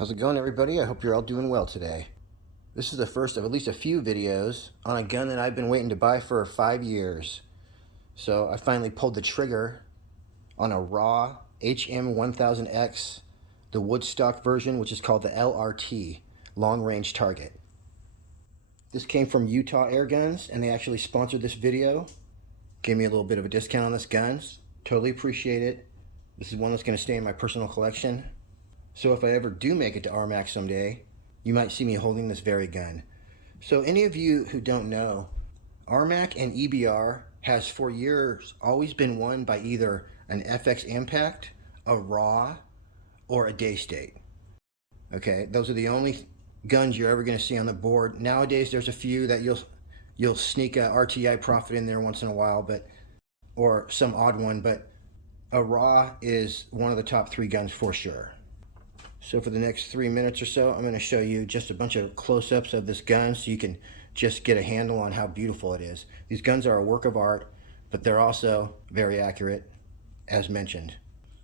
How's it going, everybody? I hope you're all doing well today. This is the first of at least a few videos on a gun that I've been waiting to buy for 5 years. So I finally pulled the trigger on a raw HM1000X, the Woodstock version, which is called the LRT, Long Range Target. This came from Utah Airguns, and they actually sponsored this video. Gave me a little bit of a discount on this gun. Totally appreciate it. This is one that's going to stay in my personal collection. So if I ever do make it to RMAC someday, you might see me holding this very gun. So any of you who don't know, RMAC and EBR has for years always been won by either an FX Impact, a RAW, or a Daystate. Okay, those are the only guns you're ever going to see on the board. Nowadays there's a few that you'll sneak a RTI Profit in there once in a while, or some odd one, but a RAW is one of the top 3 guns for sure. So for the next 3 minutes or so, I'm going to show you just a bunch of close-ups of this gun so you can just get a handle on how beautiful it is. These guns are a work of art, but they're also very accurate, as mentioned.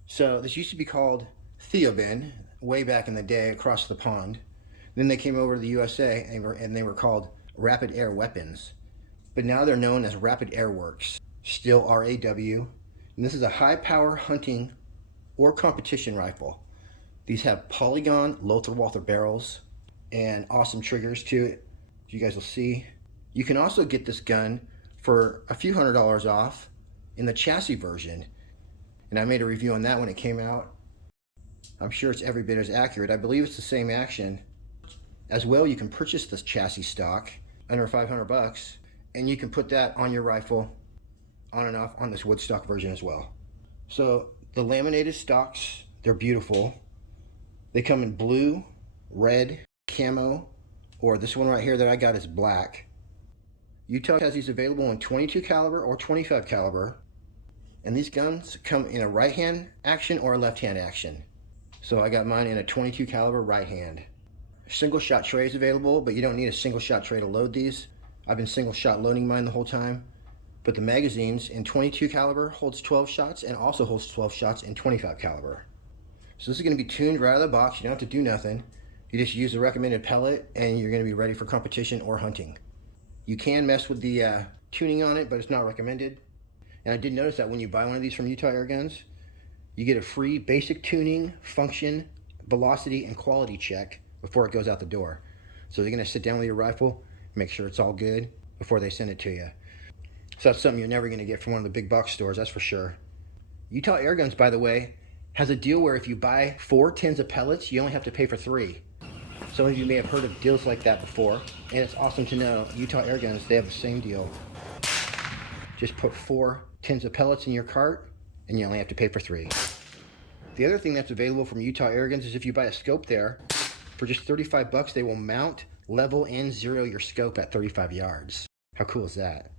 So this used to be called Theobin way back in the day across the pond. Then they came over to the USA and they were called Rapid Air Weapons. But now they're known as Rapid Air Worx, still RAW. And this is a high-power hunting or competition rifle. These have polygon Lothar-Walther barrels and awesome triggers too, as you guys will see. You can also get this gun for a few $100s off in the chassis version. And I made a review on that when it came out. I'm sure it's every bit as accurate. I believe it's the same action. As well, you can purchase this chassis stock under $500, and you can put that on your rifle on and off on this Woodstock version as well. So the laminated stocks, they're beautiful. They come in blue, red, camo, or this one right here that I got is black. Utah has these available in 22 caliber or 25 caliber. And these guns come in a right hand action or a left hand action. So I got mine in a 22 caliber right hand. Single shot tray is available, but you don't need a single shot tray to load these. I've been single shot loading mine the whole time. But the magazines in 22 caliber holds 12 shots and also holds 12 shots in 25 caliber. So this is going to be tuned right out of the box. You don't have to do nothing. You just use the recommended pellet and you're going to be ready for competition or hunting. You can mess with the tuning on it, but it's not recommended. And I did notice that when you buy one of these from Utah Airguns, you get a free basic tuning, function, velocity, and quality check before it goes out the door. So they're going to sit down with your rifle, make sure it's all good before they send it to you. So that's something you're never going to get from one of the big box stores, that's for sure. Utah Airguns, by the way, has a deal where if you buy 4 tins of pellets, you only have to pay for 3. Some of you may have heard of deals like that before, and it's awesome to know Utah Airguns, they have the same deal. Just put 4 tins of pellets in your cart, and you only have to pay for 3. The other thing that's available from Utah Airguns is if you buy a scope there, for just $35, they will mount, level, and zero your scope at 35 yards. How cool is that?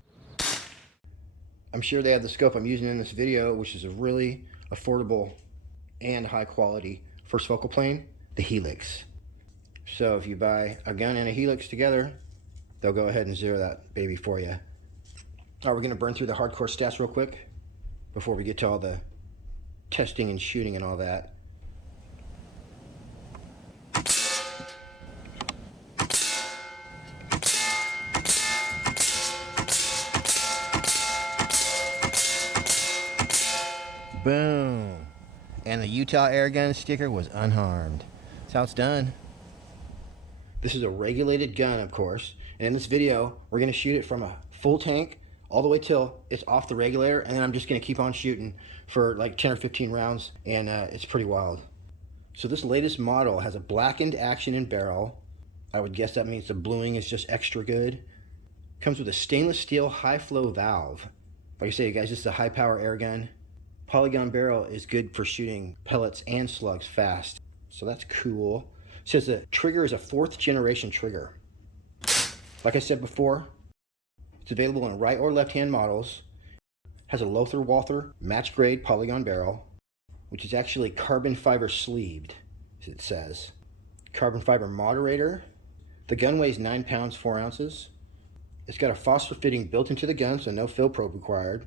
I'm sure they have the scope I'm using in this video, which is a really affordable and high quality first focal plane, the Helix. So if you buy a gun and a Helix together, they'll go ahead and zero that baby for you. All right, we're going to burn through the hardcore stats real quick before we get to all the testing and shooting and all that. Boom. And the Utah Airgun sticker was unharmed. That's how it's done. This is a regulated gun, of course. And in this video, we're going to shoot it from a full tank all the way till it's off the regulator. And then I'm just going to keep on shooting for like 10 or 15 rounds. And it's pretty wild. So this latest model has a blackened action and barrel. I would guess that means the bluing is just extra good. Comes with a stainless steel high flow valve. Like I say, you guys, this is a high power air gun. Polygon barrel is good for shooting pellets and slugs fast. So that's cool. It says the trigger is a 4th generation trigger. Like I said before, it's available in right or left hand models. Has a Lothar-Walther match grade polygon barrel, which is actually carbon fiber sleeved, as it says. Carbon fiber moderator. The gun weighs 9 pounds 4 ounces. It's got a phosphor fitting built into the gun, so no fill probe required.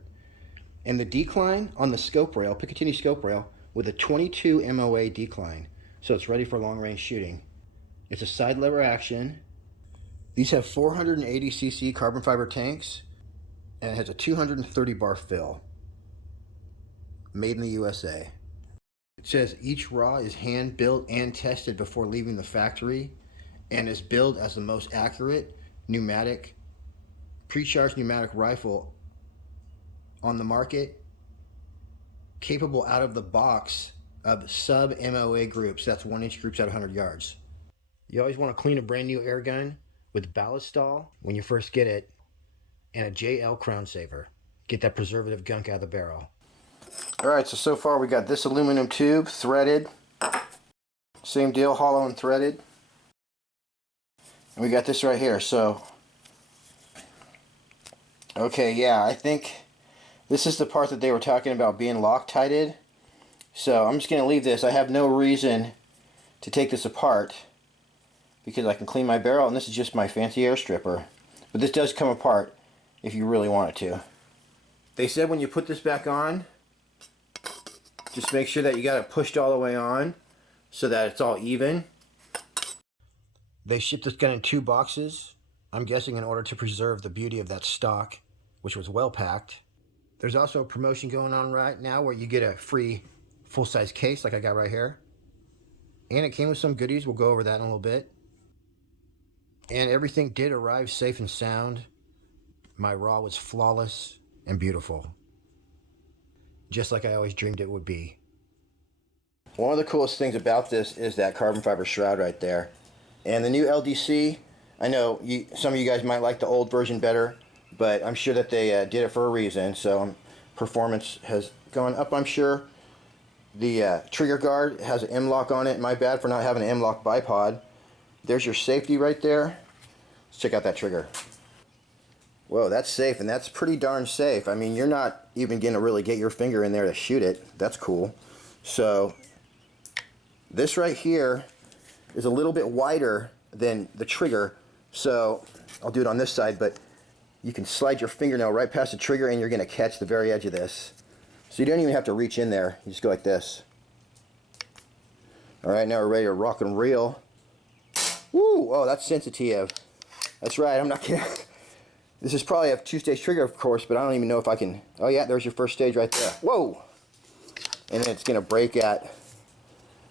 And the decline on the scope rail, Picatinny scope rail, with a 22 MOA decline. so it's ready for long-range shooting. It's a side lever action. These have 480cc carbon fiber tanks, and it has a 230 bar fill. Made in the USA. It says each raw is hand built and tested before leaving the factory, and is billed as the most accurate pneumatic, pre-charged pneumatic rifle on the market, capable out of the box of sub-MOA groups. That's 1-inch groups at 100 yards. You always want to clean a brand new air gun with ballistol when you first get it, and a JL crown saver. Get that preservative gunk out of the barrel. Alright, so far we got this aluminum tube threaded. Same deal, hollow and threaded. And we got this right here, so okay, yeah, I think this is the part that they were talking about being Loctited. So I'm just going to leave this. I have no reason to take this apart because I can clean my barrel, and this is just my fancy air stripper. But this does come apart if you really want it to. They said when you put this back on, just make sure that you got it pushed all the way on so that it's all even. They shipped this gun in 2 boxes, I'm guessing in order to preserve the beauty of that stock, which was well packed. There's also a promotion going on right now where you get a free full-size case like I got right here. And it came with some goodies. We'll go over that in a little bit. And everything did arrive safe and sound. My raw was flawless and beautiful, just like I always dreamed it would be. One of the coolest things about this is that carbon fiber shroud right there. And the new LDC, I know some of you guys might like the old version better, but I'm sure that they did it for a reason. So performance has gone up, I'm sure. The trigger guard has an M-lock on it. My bad for not having an M-lock bipod. There's your safety right there. Let's check out that trigger. Whoa, that's safe, and that's pretty darn safe. I mean, you're not even going to really get your finger in there to shoot it. That's cool. So this right here is a little bit wider than the trigger. So I'll do it on this side, but you can slide your fingernail right past the trigger and you're going to catch the very edge of this. So you don't even have to reach in there. You just go like this. Alright, now we're ready to rock and reel. Woo! Oh, that's sensitive. That's right, I'm not kidding. This is probably a 2-stage trigger, of course, but I don't even know if I can... Oh yeah, there's your first stage right there. Whoa! And then it's going to break at...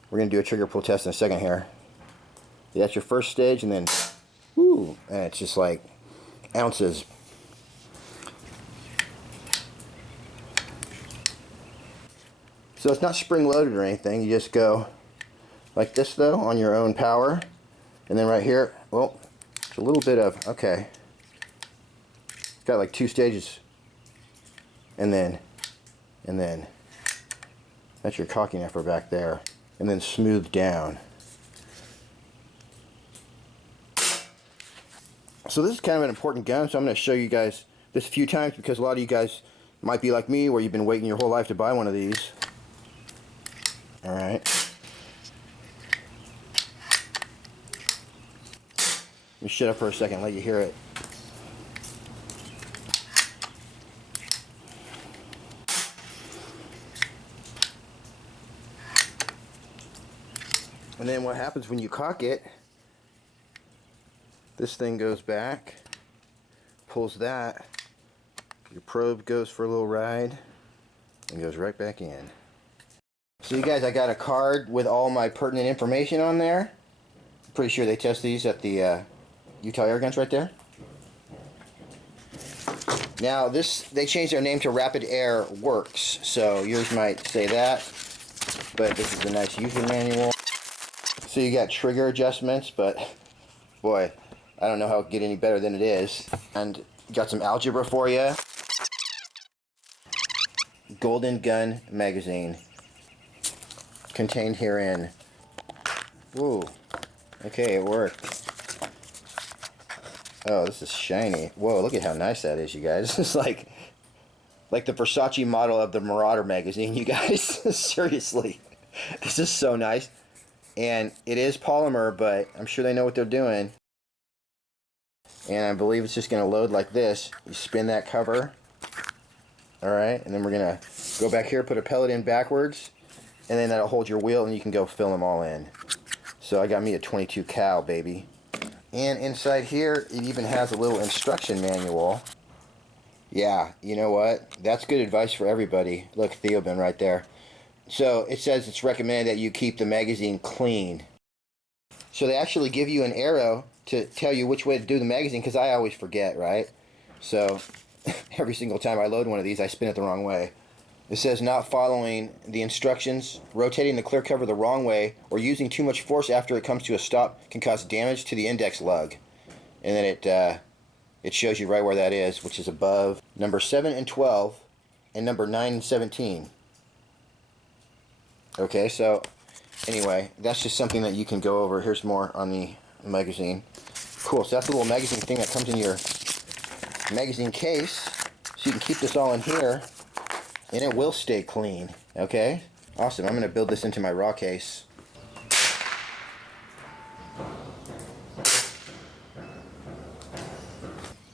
We're going to do a trigger pull test in a second here. Yeah, that's your first stage, and then... Woo! And it's just like ounces. So it's not spring-loaded or anything. You just go like this, though, on your own power. And then right here, well, it's a little bit of... Okay. It's got like 2 stages. And then that's your cocking effort back there. And then smooth down. So this is kind of an important gun, so I'm going to show you guys this a few times because a lot of you guys might be like me where you've been waiting your whole life to buy one of these. Alright. Let me shut up for a second and let you hear it. And then what happens when you cock it, this thing goes back, pulls that, your probe goes for a little ride, and goes right back in. So you guys, I got a card with all my pertinent information on there. I'm pretty sure they test these at the Utah Airguns right there. Now they changed their name to Rapid Air Worx, so yours might say that, but this is a nice user manual. So you got trigger adjustments, but boy, I don't know how it could get any better than it is. And got some algebra for you. Golden Gun magazine contained herein. Woo. Okay, it worked. Oh, this is shiny. Whoa, look at how nice that is, you guys. This is like the Versace model of the Marauder magazine, you guys. Seriously. This is so nice. And it is polymer, but I'm sure they know what they're doing. And I believe it's just going to load like this. You spin that cover. Alright, and then we're going to go back here, put a pellet in backwards. and then that'll hold your wheel and you can go fill them all in. So I got me a 22 cal, baby. And inside here, it even has a little instruction manual. Yeah, you know what? That's good advice for everybody. Look, Theobin right there. So it says it's recommended that you keep the magazine clean. So they actually give you an arrow to tell you which way to do the magazine, because I always forget, right? So every single time I load one of these, I spin it the wrong way. It says not following the instructions, rotating the clear cover the wrong way, or using too much force after it comes to a stop can cause damage to the index lug. And then it shows you right where that is, which is above number 7 and 12 and number 9 and 17. Okay, so anyway, that's just something that you can go over. Here's more on the magazine. Cool, so that's a little magazine thing that comes in your magazine case, so you can keep this all in here. And it will stay clean, okay? Awesome, I'm gonna build this into my raw case.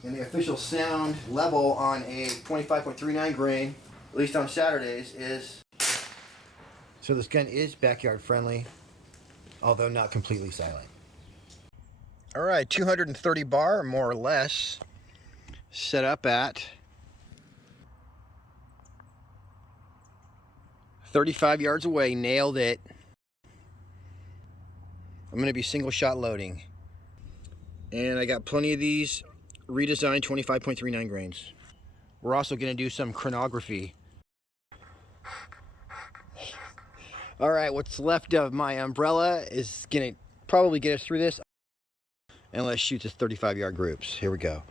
And the official sound level on a 25.39 grain, at least on Saturdays, is... So this gun is backyard friendly, although not completely silent. Alright, 230 bar, more or less, set up at 35 yards away, nailed it. I'm going to be single shot loading. And I got plenty of these redesigned 25.39 grains. We're also going to do some chronography. Alright, what's left of my umbrella is going to probably get us through this. And let's shoot this 35 yard groups. Here we go.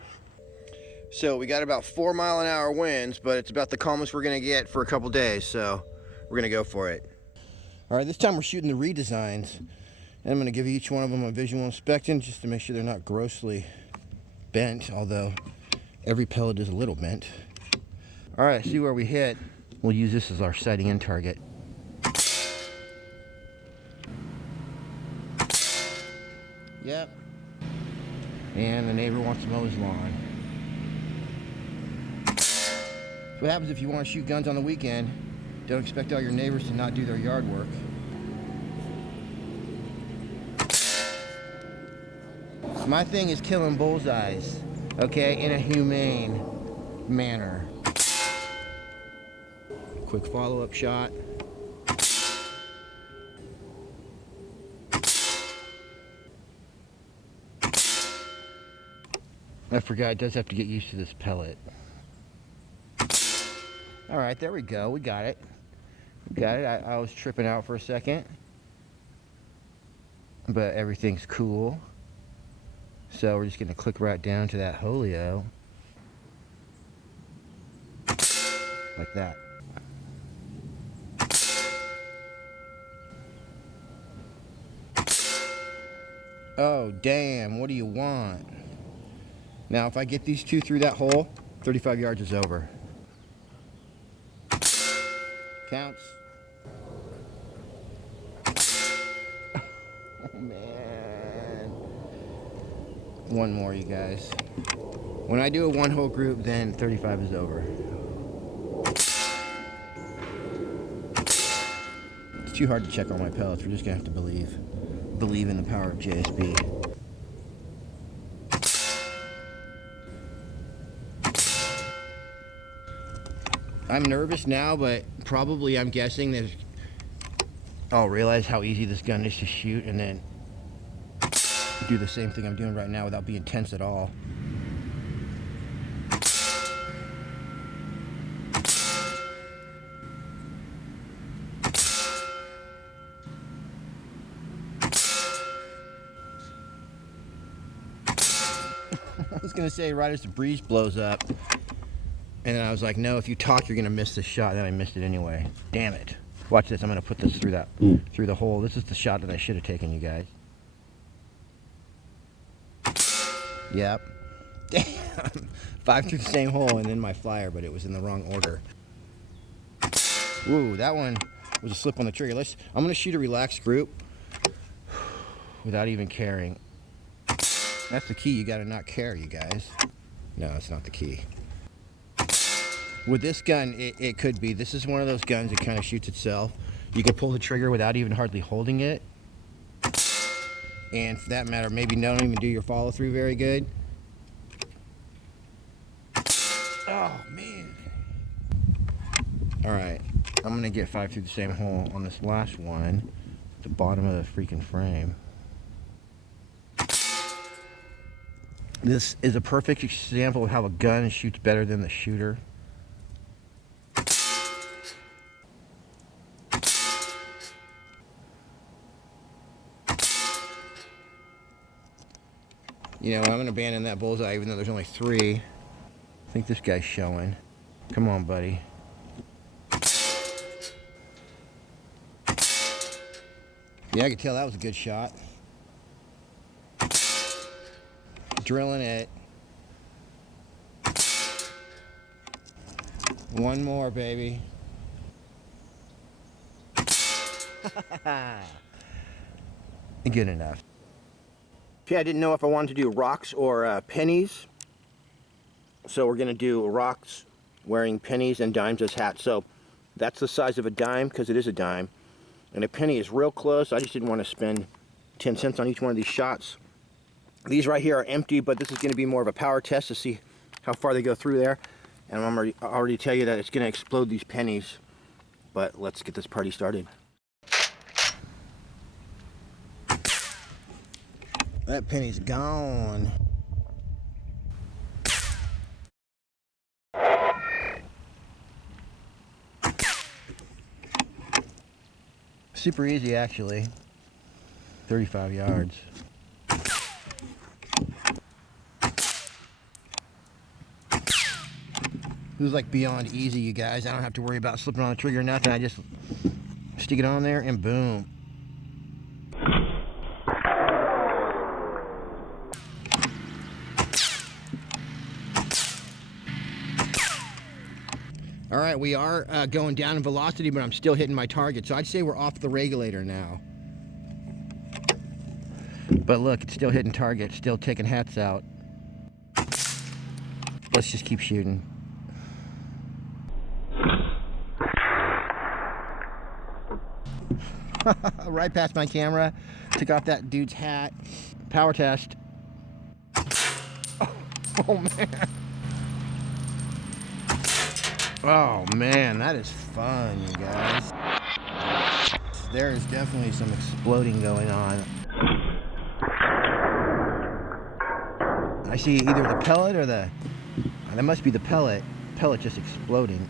So we got about 4 mile-an-hour winds, but it's about the calmest we're going to get for a couple days, so we're going to go for it. Alright, this time we're shooting the redesigns. And I'm going to give each one of them a visual inspection just to make sure they're not grossly bent, although every pellet is a little bent. Alright, see where we hit. We'll use this as our sighting in target. Yep. And the neighbor wants to mow his lawn. So what happens if you want to shoot guns on the weekend? Don't expect all your neighbors to not do their yard work. My thing is killing bullseyes, okay, in a humane manner. Quick follow-up shot. I forgot, it does have to get used to this pellet. Alright, there we go, we got it. We got it, I was tripping out for a second. But everything's cool. So we're just going to click right down to that holio. Like that. Oh, damn, what do you want? Now, if I get these two through that hole, 35 yards is over. Counts. Oh, man. One more, you guys. When I do a one-hole group, then 35 is over. It's too hard to check all my pellets. We're just going to have to believe in the power of JSB. I'm nervous now, but probably I'm guessing that I'll realize how easy this gun is to shoot and then do the same thing I'm doing right now without being tense at all. I was going to say right as the breeze blows up. And then I was like, no, if you talk, you're going to miss this shot. Then I missed it anyway. Damn it. Watch this. I'm going to put this through the hole. This is the shot that I should have taken, you guys. Yep. Damn. 5 through the same hole and then my flyer, but it was in the wrong order. Ooh, that one was a slip on the trigger. I'm going to shoot a relaxed group without even caring. That's the key. You got to not care, you guys. No, it's not the key. With this gun, it could be. This is one of those guns that kind of shoots itself. You can pull the trigger without even hardly holding it. And for that matter, maybe don't even do your follow through very good. Oh, man. All right, I'm gonna get 5 through the same hole on this last one, the bottom of the freaking frame. This is a perfect example of how a gun shoots better than the shooter. You know, I'm gonna abandon that bullseye even though there's only 3. I think this guy's showing. Come on, buddy. Yeah, I could tell that was a good shot. Drilling it. One more, baby. Good enough. Okay, I didn't know if I wanted to do rocks or pennies. So we're gonna do rocks wearing pennies and dimes as hats. So that's the size of a dime because it is a dime. And a penny is real close. I just didn't want to spend 10 cents on each one of these shots. These right here are empty, but this is going to be more of a power test to see how far they go through there. And I'm already tell you that it's going to explode these pennies. But let's get this party started. That penny's gone. Super easy, actually. 35 yards. This is like beyond easy, you guys. I don't have to worry about slipping on the trigger or nothing. I just stick it on there and boom. All right, we are going down in velocity, but I'm still hitting my target. So I'd say we're off the regulator now. But look, it's still hitting target, still taking hats out. Let's just keep shooting. Right past my camera, took off that dude's hat. Power test. Oh man. Oh man, that is fun, you guys. There is definitely some exploding going on. I see either the pellet or that must be the pellet just exploding.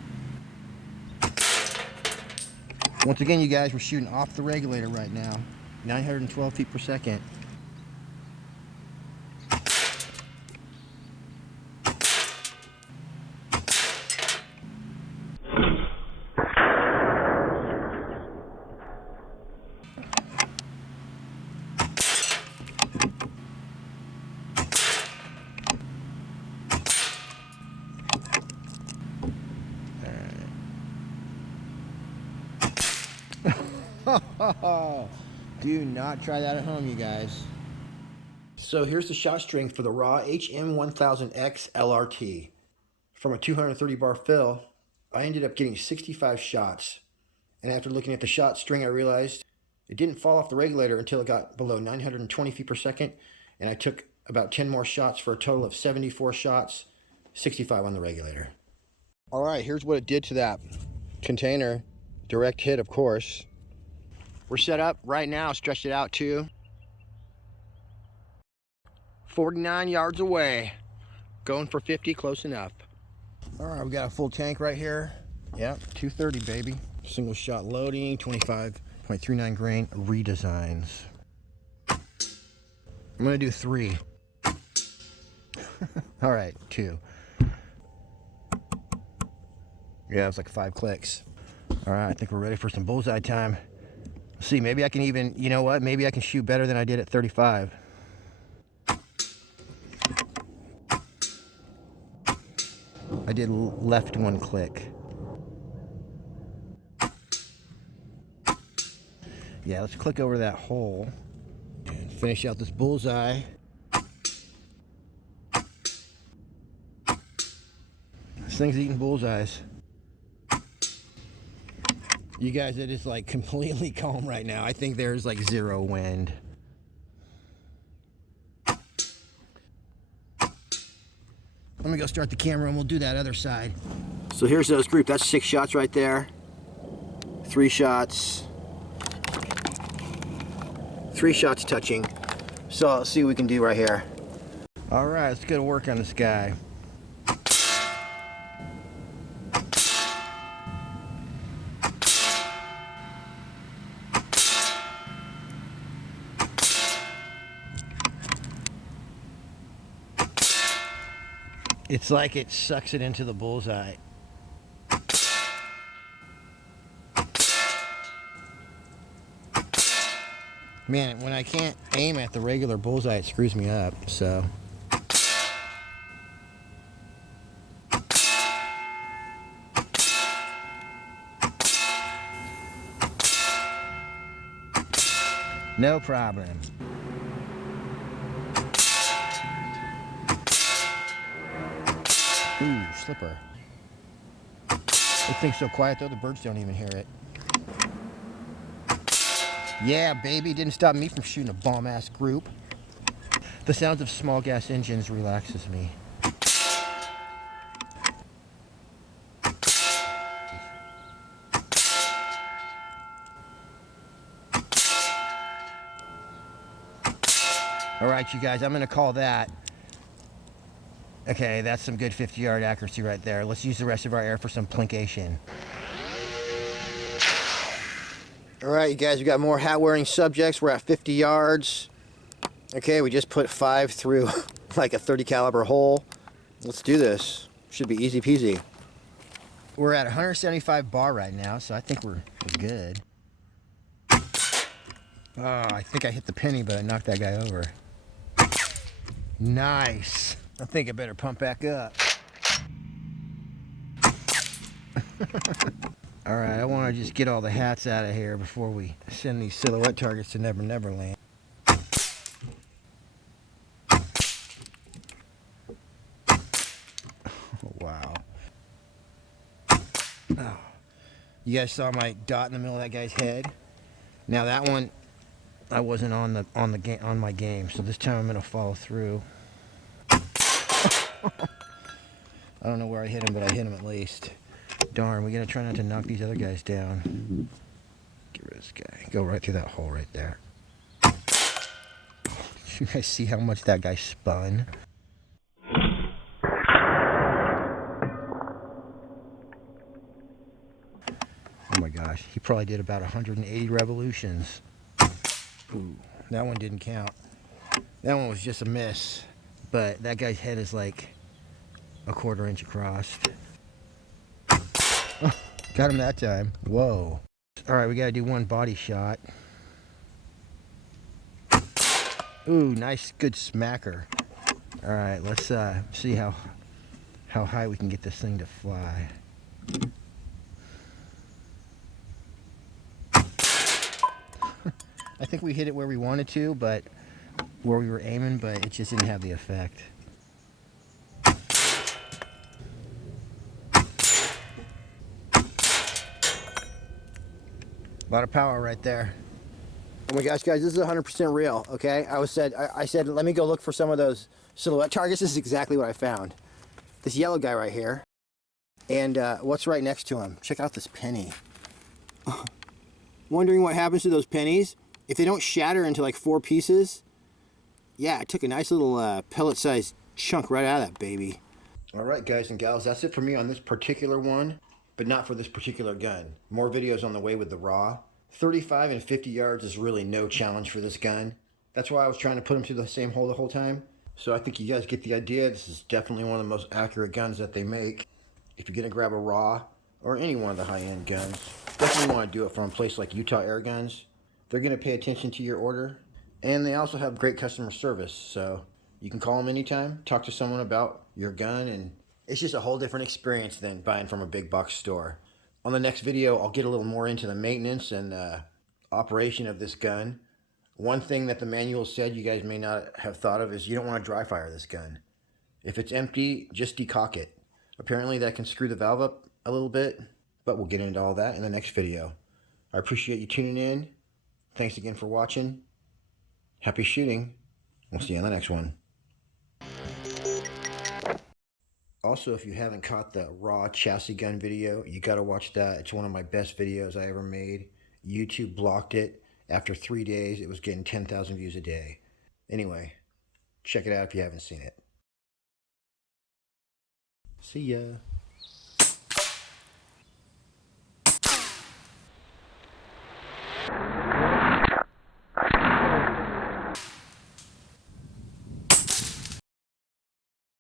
Once again, you guys, we're shooting off the regulator right now. 912 feet per second. Do not try that at home, you guys. So here's the shot string for the raw HM1000X LRT. From a 230 bar fill, I ended up getting 65 shots. And after looking at the shot string, I realized it didn't fall off the regulator until it got below 920 feet per second. And I took about 10 more shots for a total of 74 shots, 65 on the regulator. All right, here's what it did to that container. Direct hit, of course. We're set up right now, stretched it out to 49 yards away. Going for 50, close enough. All right, we got a full tank right here. Yep, 230, baby. Single shot loading, 25.39 grain redesigns. I'm gonna do 3. All right, 2. Yeah, it's like 5 clicks. All right, I think we're ready for some bullseye time. Let's see, maybe I can even, you know what? Maybe I can shoot better than I did at 35. I did left 1 click. Yeah, let's click over that hole and finish out this bullseye. This thing's eating bullseyes. You guys, it is like completely calm right now. I think there's like zero wind. Let me go start the camera and we'll do that other side. So here's those group. That's 6 shots right there. 3 shots. 3 shots touching. So let's see what we can do right here. All right, let's go to work on this guy. It's like it sucks it into the bullseye. Man, when I can't aim at the regular bullseye, it screws me up, so. No problem. Ooh, slipper. This thing's so quiet though, the birds don't even hear it. Yeah, baby, didn't stop me from shooting a bomb-ass group. The sounds of small gas engines relaxes me. All right, you guys, I'm gonna call that. Okay, that's some good 50-yard accuracy right there. Let's use the rest of our air for some plincation. All right, you guys, we got more hat-wearing subjects. We're at 50 yards. Okay, we just put 5 through like a 30 caliber hole. Let's do this. Should be easy peasy. We're at 175 bar right now, so I think we're good. Oh, I think I hit the penny, but I knocked that guy over. Nice. I think I better pump back up. All right, I want to just get all the hats out of here before we send these silhouette targets to Never Never Land. Oh, wow. Oh. You guys saw my dot in the middle of that guy's head? Now that one, I wasn't on my game, so this time I'm gonna follow through. I don't know where I hit him, but I hit him at least. Darn, we gotta try not to knock these other guys down. Get rid of this guy. Go right through that hole right there. You guys see how much that guy spun? Oh my gosh, he probably did about 180 revolutions. Ooh, that one didn't count. That one was just a miss. But that guy's head is like a 1/4 inch across. Got him that time. Whoa. All right, we gotta do one body shot. Ooh, nice, good smacker. All right, let's see how high we can get this thing to fly. I think we hit it where we wanted to, but where we were aiming, but it just didn't have the effect. A lot of power right there. Oh my gosh, guys, this is 100% real, okay? I said, let me go look for some of those silhouette targets. This is exactly what I found. This yellow guy right here. And what's right next to him? Check out this penny. Wondering what happens to those pennies? If they don't shatter into like 4 pieces, yeah, I took a nice little pellet-sized chunk right out of that baby. All right, guys and gals, that's it for me on this particular one, but not for this particular gun. More videos on the way with the raw. 35 and 50 yards is really no challenge for this gun. That's why I was trying to put them through the same hole the whole time. So I think you guys get the idea. This is definitely one of the most accurate guns that they make. If you're gonna grab a raw or any one of the high-end guns, definitely want to do it from a place like Utah Airguns. They're gonna pay attention to your order, and they also have great customer service. So you can call them anytime, talk to someone about your gun, and it's just a whole different experience than buying from a big box store. On the next video, I'll get a little more into the maintenance and operation of this gun. One thing that the manual said you guys may not have thought of is you don't want to dry fire this gun. If it's empty, just decock it. Apparently that can screw the valve up a little bit, but we'll get into all that in the next video. I appreciate you tuning in. Thanks again for watching. Happy shooting. We'll see you on the next one. Also, if you haven't caught the raw chassis gun video, you got to watch that. It's one of my best videos I ever made. YouTube blocked it. After 3 days, it was getting 10,000 views a day. Anyway, check it out if you haven't seen it. See ya.